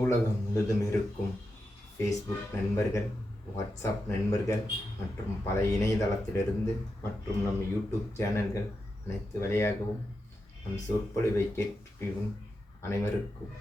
உலகம் முழுதும் இருக்கும் ஃபேஸ்புக் நண்பர்கள், வாட்ஸ்அப் நண்பர்கள் மற்றும் பல இணையதளத்திலிருந்து மற்றும் நம் யூடியூப் சேனல்கள் அனைத்து வழியாகவும் நம் சொற்பொழிவை கேட்கும் அனைவருக்கும்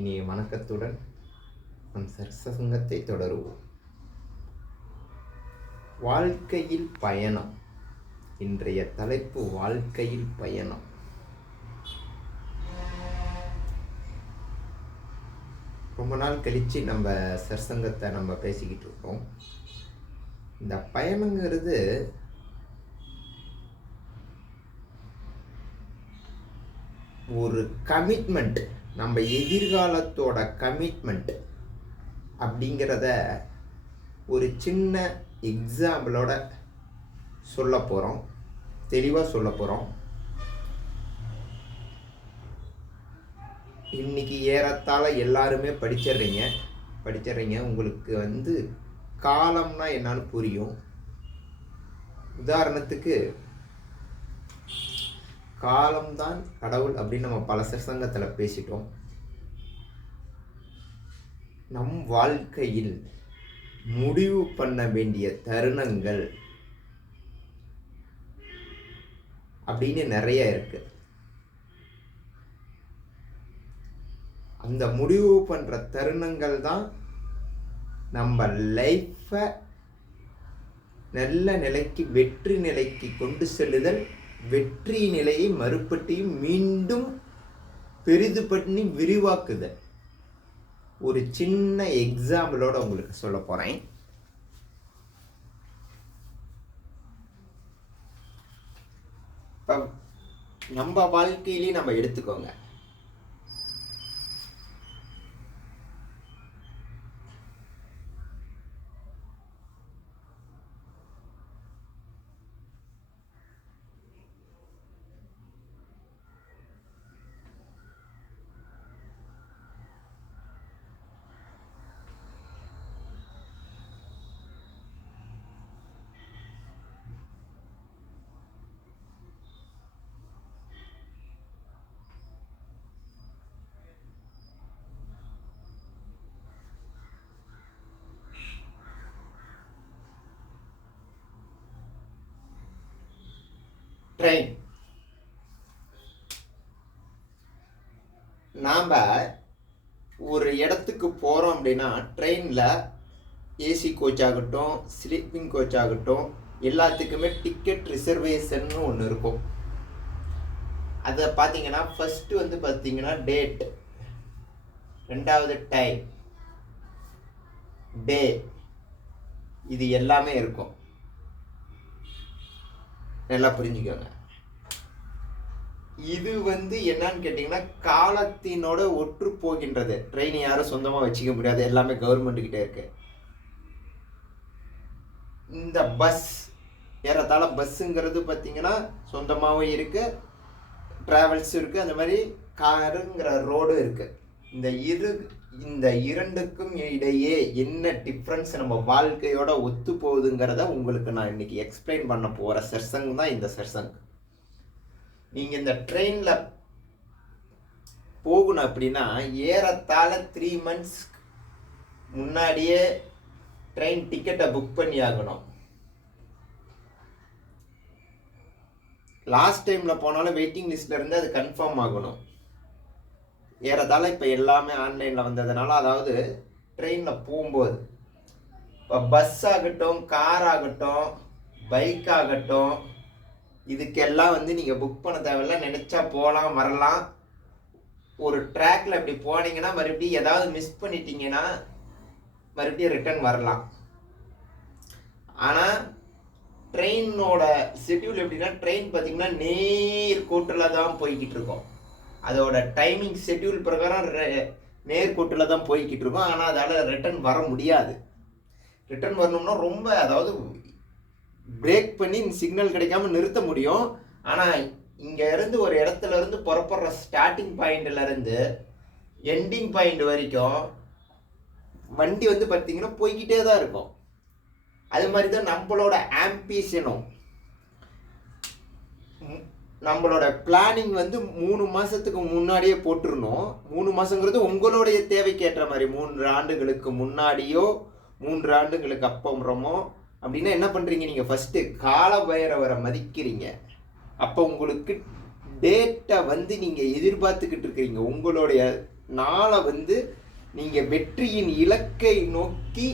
இனிய வணக்கத்துடன் நம் சற்சங்கத்தை தொடருவோம். வாழ்க்கையில் பயணம். இன்றைய தலைப்பு வாழ்க்கையில் பயணம். ரொம்ப நாள் கழித்து நம்ம சற்சங்கத்தை நம்ம பேசிக்கிட்டு இருக்கோம். இந்த பயணங்கிறது ஒரு கமிட்மெண்ட், நம்ம எதிர்காலத்தோட கமிட்மெண்ட் அப்படிங்கிறத ஒரு சின்ன எக்ஸாம்பிளோட சொல்ல போகிறோம், தெளிவாக சொல்ல போகிறோம். இன்றைக்கி ஏறத்தாழ எல்லாருமே படிச்சிடுறீங்க. உங்களுக்கு காலம்னா என்னன்னு புரியும். உதாரணத்துக்கு காலம்தான் கடவுள் அப்படின்னு நம்ம பல சங்கத்தில் பேசிட்டோம். நம் வாழ்க்கையில் முடிவு பண்ண வேண்டிய தருணங்கள் அப்படின்னு நிறைய இருக்கு. அந்த முடிவு பண்ணுற தருணங்கள் தான் நம்ம லைஃப்பை நல்ல நிலைக்கு, வெற்றி நிலைக்கு கொண்டு செல்லுதல், வெற்றி நிலையை மறுபடியும் மீண்டும் பெரிது பண்ணி விரிவாக்குதல். ஒரு சின்ன எக்ஸாம்பிளோட உங்களுக்கு சொல்ல போகிறேன். இப்போ நம்ம வாழ்க்கையிலேயே நம்ம எடுத்துக்கோங்க. ட்ரெயின். நாம் ஒரு இடத்துக்கு போகிறோம் அப்படின்னா ட்ரெயினில் ஏசி கோச் ஆகட்டும், ஸ்லீப்பிங் கோச் ஆகட்டும், எல்லாத்துக்குமே டிக்கெட் ரிசர்வேஷன் ஒன்று இருக்கும். அதை பார்த்தீங்கன்னா ஃபஸ்ட்டு பார்த்தீங்கன்னா டேட், ரெண்டாவது டைம், டே, இது எல்லாமே இருக்கும். நல்லா புரிஞ்சுக்கோங்க. இது என்னன்னு கேட்டிங்கன்னா காலத்தினோட ஒற்று போகின்றது. ட்ரெயின் யாரும் சொந்தமாக வச்சுக்க முடியாது, எல்லாமே கவர்மெண்ட் கிட்டே இருக்கு. இந்த பஸ் ஏறத்தாழ பஸ்ஸுங்கிறது பார்த்தீங்கன்னா சொந்தமாகவும் இருக்கு, டிராவல்ஸும் இருக்கு, அந்த மாதிரி காருங்கிற ரோடும் இருக்கு. இந்த இரண்டுக்கும் இடையே என்ன டிஃப்ரென்ஸ் நம்ம வாழ்க்கையோட ஒத்து போகுதுங்கிறத உங்களுக்கு நான் இன்னைக்கு எக்ஸ்பிளைன் பண்ண போகிற சர்சங் தான் இந்த சர்சங். நீங்கள் இந்த ட்ரெயினில் போகணும் அப்படின்னா ஏறத்தாழ 3 months முன்னாடியே ட்ரெயின் டிக்கெட்டை புக் பண்ணி ஆகணும். லாஸ்ட் டைமில் போனாலும் வெயிட்டிங் லிஸ்ட்டில் இருந்து அது கன்ஃபார்ம் ஆகணும். ஏறத்தாழ இப்போ எல்லாமே ஆன்லைனில் வந்ததுனால, அதாவது ட்ரெயினில் போகும்போது இப்போ பஸ் ஆகட்டும், கார் ஆகட்டும், பைக் ஆகட்டும், இதுக்கெல்லாம் நீங்கள் புக் பண்ண தேவையில்ல. நினச்சா போகலாம், வரலாம். ஒரு ட்ராக்ல இப்படி போனீங்கன்னா மறுபடியும் ஏதாவது மிஸ் பண்ணிட்டீங்கன்னா மறுபடியும் ரிட்டர்ன் வரலாம். ஆனால் ட்ரெயினோட ஷெட்யூல் எப்படின்னா, ட்ரெயின் பார்த்தீங்கன்னா நேர்கோட்டில் தான் போய்கிட்டு இருக்கோம். அதோட டைமிங் ஷெட்யூல் பிரகாரம் நேர்கோட்டில் தான் போய்கிட்டு இருக்கோம். ஆனால் அதால் ரிட்டர்ன் வர முடியாது. ரிட்டர்ன் வரணும்னா ரொம்ப, அதாவது பிரேக் பண்ணி சிக்னல் கிடைக்காம நிறுத்த முடியும். ஆனால் இங்கே இருந்து ஒரு இடத்துல இருந்து புறப்படுற ஸ்டார்டிங் பாயிண்ட்ல இருந்து எண்டிங் பாயிண்ட் வரைக்கும் வண்டி பார்த்தீங்கன்னா போய்கிட்டே தான் இருக்கும். அது மாதிரி தான் நம்மளோட ஆம்பிஷனும். நம்மளோட பிளானிங் வந்து 3 மாதத்துக்கு முன்னாடியே போட்டுருணும். 3 மாதங்கிறது உங்களுடைய தேவைக்கு ஏற்ற மாதிரி 3 ஆண்டுகளுக்கு முன்னாடியோ 3 ஆண்டுகளுக்கு அப்புறமோ அப்படின்னா என்ன பண்ணுறீங்க, நீங்கள் ஃபஸ்ட்டு கால பைரவரை மதிக்கிறீங்க. அப்போ உங்களுக்கு டேட்டை வந்து நீங்கள் எதிர்பார்த்துக்கிட்டு இருக்கிறீங்க. உங்களுடைய நாளை வந்து நீங்கள் வெற்றியின் இலக்கை நோக்கி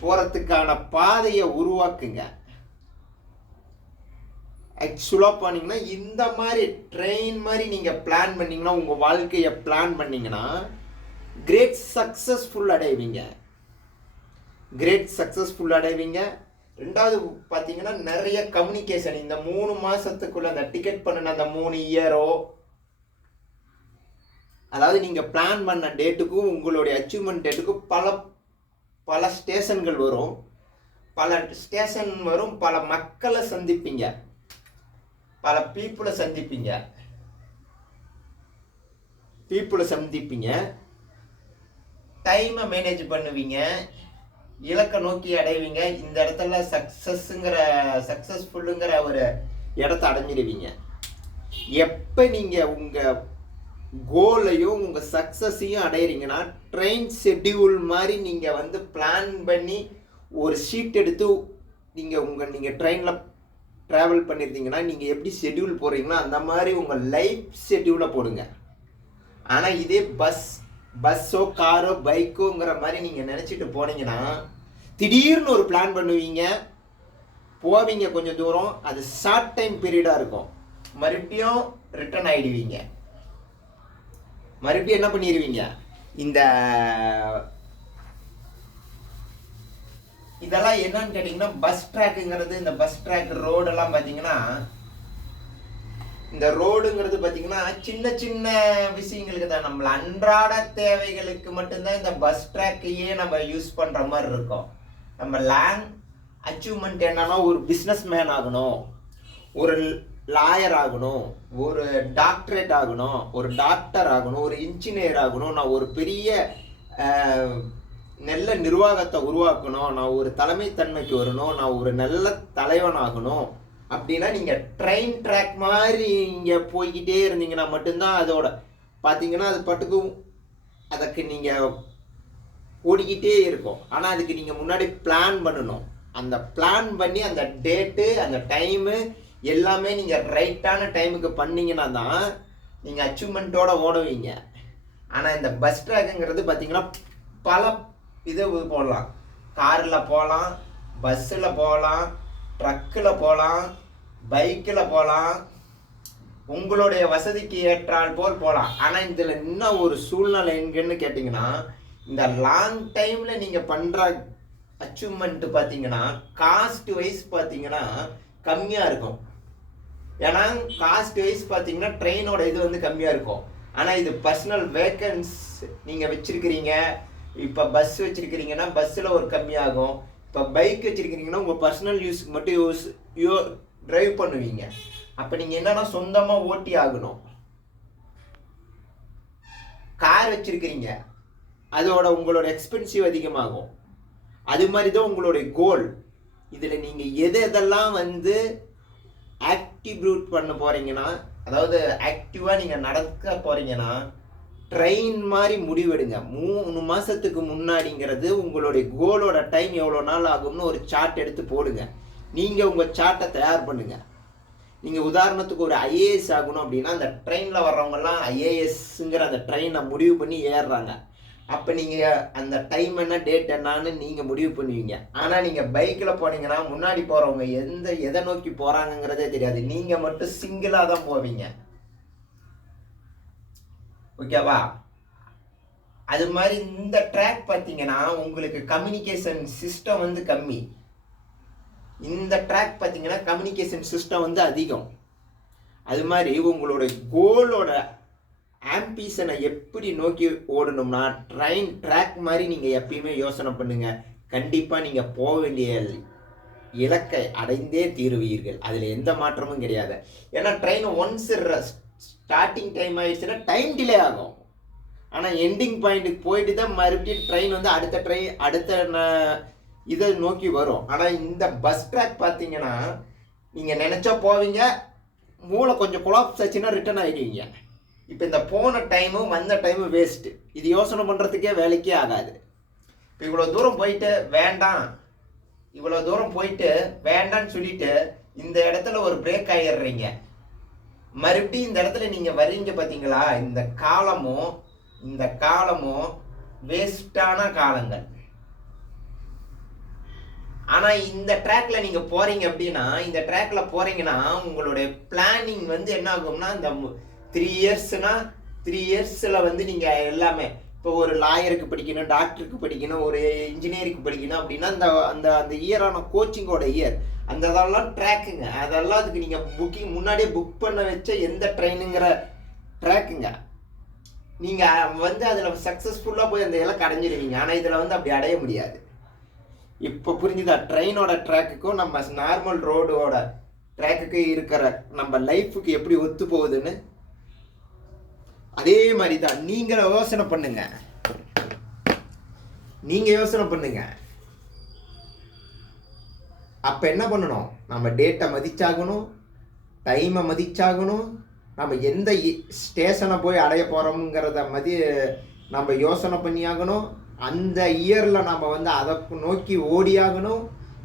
போகிறதுக்கான பாதையை உருவாக்குங்க. ஆக்சுவலாக பண்ணிங்கன்னா இந்த மாதிரி ட்ரெயின் மாதிரி நீங்கள் பிளான் பண்ணிங்கன்னா, உங்கள் வாழ்க்கையை பிளான் பண்ணிங்கன்னா கிரேட் சக்ஸஸ்ஃபுல் அடைவீங்க. ரெண்டாவது பார்த்தீங்கன்னா நிறைய கம்யூனிகேஷன் இந்த 3 மாதத்துக்குள்ளே அந்த டிக்கெட் பண்ணின அந்த 3 இயரோ, அதாவது நீங்கள் பிளான் பண்ண டேட்டுக்கும் உங்களுடைய அச்சீவ்மெண்ட் டேட்டுக்கும் பல ஸ்டேஷன்கள் வரும். பல மக்களை சந்திப்பீங்க, பல பீப்புளை சந்திப்பீங்க. டைமை மேனேஜ் பண்ணுவீங்க, இலக்கை நோக்கி அடைவீங்க. இந்த இடத்துல சக்ஸஸ்ஃபுல்லுங்கிற ஒரு இடத்த அடைஞ்சிடுவீங்க. எப்போ நீங்கள் உங்கள் கோலையும் உங்கள் சக்ஸஸையும் அடையிறீங்கன்னா, ட்ரெயின் ஷெட்யூல் மாதிரி நீங்கள் வந்து பிளான் பண்ணி ஒரு ஷீட் எடுத்து நீங்கள் ட்ரெயினில் ட்ராவல் பண்ணியிருந்தீங்கன்னா, நீங்கள் எப்படி ஷெட்யூல் போடுறீங்களோ அந்த மாதிரி உங்கள் லைஃப் ஷெட்யூலை போடுங்க. ஆனால் இதே பஸ்ஸோ காரோ பைக்கோங்கிற மாதிரி நீங்கள் நினச்சிட்டு போனீங்கன்னா, திடீர்னு ஒரு பிளான் பண்ணுவீங்க, போவீங்க கொஞ்சம் தூரம், அது ஷார்ட் டைம் பீரியடாக இருக்கும், மறுபடியும் ரிட்டர்ன் ஆகிடுவீங்க. மறுபடியும் என்ன பண்ணிடுவீங்க, இதெல்லாம் என்னன்னு கேட்டிங்கன்னா பஸ் ட்ராக்குங்கிறது. இந்த பஸ் ட்ராக் ரோடெல்லாம் பார்த்தீங்கன்னா, இந்த ரோடுங்கிறது பார்த்தீங்கன்னா சின்ன சின்ன விஷயங்களுக்கு தான், நம்மள அன்றாட தேவைகளுக்கு மட்டும்தான் இந்த பஸ் ட்ராக்கையே நம்ம யூஸ் பண்ணுற மாதிரி இருக்கும். நம்ம லாங் அச்சீவ்மெண்ட் என்னன்னா, ஒரு பிஸ்னஸ் மேன் ஆகணும், ஒரு லாயர் ஆகணும், ஒரு டாக்டரேட் ஆகணும், ஒரு டாக்டர் ஆகணும், ஒரு இன்ஜினியர் ஆகணும், நான் ஒரு பெரிய நல்ல நிர்வாகத்தை உருவாக்கணும், நான் ஒரு தலைமைத்தன்மைக்கு வரணும், நான் ஒரு நல்ல தலைவன் ஆகணும் அப்படின்னா நீங்கள் ட்ரெயின் ட்ராக் மாதிரி இங்கே போய்கிட்டே இருந்தீங்கன்னா மட்டும்தான் அதோட பார்த்தீங்கன்னா அது பாட்டுக்கும் அதுக்கு நீங்கள் ஓடிக்கிட்டே இருக்கும். ஆனால் அதுக்கு நீங்கள் முன்னாடி பிளான் பண்ணணும். அந்த பிளான் பண்ணி அந்த டேட்டு அந்த டைமு எல்லாமே நீங்கள் ரைட்டான டைமுக்கு பண்ணிங்கன்னா தான் நீங்கள் அச்சீவ்மெண்ட்டோடு ஓடுவீங்க. ஆனால் இந்த பஸ் ட்ராக்குங்கிறது பார்த்தீங்கன்னா பல இது போடலாம், காரில் போகலாம், பஸ்ஸில் போகலாம், ட்ரக்கில் போகலாம், பைக்கில் போகலாம், உங்களுடைய வசதிக்கு ஏற்றால் போகலாம். ஆனால் இதில் இன்னும் ஒரு சூழ்நிலை எங்கன்னு கேட்டிங்கன்னா, இந்த லாங் டைமில் நீங்கள் பண்ணுற அச்சீவ்மெண்ட்டு பார்த்தீங்கன்னா காஸ்ட் வைஸ் பார்த்தீங்கன்னா கம்மியாக இருக்கும். ஏன்னா காஸ்ட் வைஸ் பார்த்தீங்கன்னா ட்ரெயினோட இது வந்து கம்மியாக இருக்கும். ஆனால் இது பர்சனல் வேக்கன்ஸ் நீங்கள் வச்சுருக்கிறீங்க, இப்போ பஸ் வச்சுருக்கிறீங்கன்னா பஸ்ஸில் ஒரு கம்மியாகும். இப்போ பைக் வச்சுருக்கிறீங்கன்னா உங்கள் பர்சனல் யூஸுக்கு மட்டும் ட்ரைவ் பண்ணுவீங்க. அப்போ நீங்கள் என்னன்னா சொந்தமாக ஓட்டி ஆகணும். கார் வச்சுருக்கிறீங்க, அதோட உங்களோட எக்ஸ்பென்சிவ் அதிகமாகும். அது மாதிரி தான் உங்களுடைய கோல். இதில் நீங்கள் எதெல்லாம் வந்து ஆக்டிவேட் பண்ண போகிறீங்கன்னா, அதாவது ஆக்டிவாக நீங்கள் நடக்க போகிறீங்கன்னா ட்ரெயின் மாதிரி முடிவெடுங்க. 3 மாதத்துக்கு முன்னாடிங்கிறது உங்களுடைய கோலோட டைம் எவ்வளோ நாள் ஆகும்னு ஒரு சார்ட் எடுத்து போடுங்க. நீங்கள் உங்கள் சார்ட்டை தயார் பண்ணுங்கள். நீங்கள் உதாரணத்துக்கு ஒரு ஐஏஎஸ் ஆகணும் அப்படின்னா அந்த ட்ரெயினில் வர்றவங்கெல்லாம் ஐஏஎஸ்ங்கிற அந்த ட்ரெயினை முடிவு பண்ணி ஏறுறாங்க. அப்போ நீங்கள் அந்த டைம் என்ன டேட் என்னான்னு நீங்கள் முடிவு பண்ணுவீங்க. ஆனால் நீங்கள் பைக்கில் போனீங்கன்னா முன்னாடி போகிறவங்க எதை நோக்கி போகிறாங்கங்கிறதே தெரியாது, நீங்கள் மட்டும் சிங்கிளாக தான் போவீங்க. ஓகேவா? அது மாதிரி இந்த ட்ராக் பார்த்தீங்கன்னா உங்களுக்கு கம்யூனிகேஷன் சிஸ்டம் வந்து கம்மி, இந்த ட்ராக் பார்த்தீங்கன்னா கம்யூனிகேஷன் சிஸ்டம் வந்து அதிகம். அது மாதிரி உங்களோட கோலோட ஆம்பிஷனை எப்படி நோக்கி ஓடணும்னா ட்ரெயின் ட்ராக் மாதிரி நீங்கள் எப்பயுமே யோசனை பண்ணுங்க. கண்டிப்பாக நீங்கள் போக வேண்டிய இலக்கை அடைந்தே தீருவீர்கள், அதில் எந்த மாற்றமும் கிடையாது. ஏன்னா ட்ரெயின் ஒன்ஸ் ஸ்டார்டிங் டைம் ஆயிடுச்சுன்னா டைம் டிலே ஆகும். ஆனால் எண்டிங் பாயிண்ட்டுக்கு போயிட்டு தான் மறுபடியும் ட்ரெயின் வந்து அடுத்த இதை நோக்கி வரும். ஆனால் இந்த பஸ் ட்ராக் பார்த்தீங்கன்னா நீங்கள் நினச்சா போவீங்க, மூளை கொஞ்சம் கொலாப்ஸ் ஆச்சுன்னா ரிட்டர்ன் ஆகிடுவீங்க. இப்போ இந்த போன டைமும் வந்த டைமும் வேஸ்ட்டு. இது யோசனை பண்ணுறதுக்கே வேலைக்கே ஆகாது. இப்போ இவ்வளோ தூரம் போயிட்டு வேண்டாம், இவ்வளோ தூரம் போயிட்டு வேண்டான்னு சொல்லிட்டு இந்த இடத்துல ஒரு பிரேக் ஆகிடுறீங்க. மறுபடியும் இந்த இடத்துல நீங்கள் வர்றீங்க பார்த்தீங்களா, இந்த காலமும் வேஸ்டான காலங்கள். ஆனால் இந்த ட்ராக்ல நீங்கள் போகிறீங்க அப்படின்னா, இந்த ட்ராக்ல போகிறீங்கன்னா உங்களுடைய பிளானிங் வந்து என்ன ஆகும்னா, இந்த 3 இயர்ஸ்னா 3 இயர்ஸில் வந்து நீங்கள் எல்லாமே இப்போ ஒரு லாயருக்கு படிக்கணும், டாக்டருக்கு படிக்கணும், ஒரு இன்ஜினியருக்கு படிக்கணும் அப்படின்னா அந்த அந்த அந்த இயரான கோச்சிங்கோட இயர் அந்த இதெல்லாம் ட்ராக்குங்க. அதெல்லாம் அதுக்கு நீங்கள் புக்கிங் முன்னாடியே புக் பண்ண வச்ச எந்த ட்ரெயினுங்கிற ட்ராக்குங்க. நீங்கள் வந்து அதில் சக்ஸஸ்ஃபுல்லாக போய் அந்த இலக்கு அடைஞ்சிடுவீங்க. ஆனால் இதில் வந்து அப்படி அடைய முடியாது. இப்போ புரிஞ்சுதா? ட்ரெயினோட ட்ராக்குக்கும் நம்ம நார்மல் ரோடோட ட்ராக்குக்கு இருக்கிற நம்ம லைஃபுக்கு எப்படி ஒத்து போகுதுன்னு அதே மாதிரி தான் நீங்கள் யோசனை பண்ணுங்க. அப்போ என்ன பண்ணணும்? நம்ம டேட்டை மதிச்சாகணும், டைமை மதிச்சாகணும், நம்ம எந்த ஸ்டேஷனை போய் அடைய போகிறோம்ங்கிறத நம்ம யோசனை பண்ணியாகணும். அந்த இயரில் நம்ம வந்து அதை நோக்கி ஓடியாகணும்,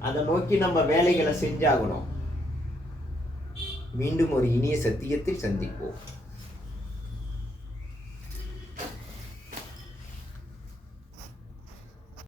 அதை நோக்கி நம்ம வேலைகளை செஞ்சாகணும். மீண்டும் ஒரு இனிய சத்தியத்தில் சந்திப்போம்.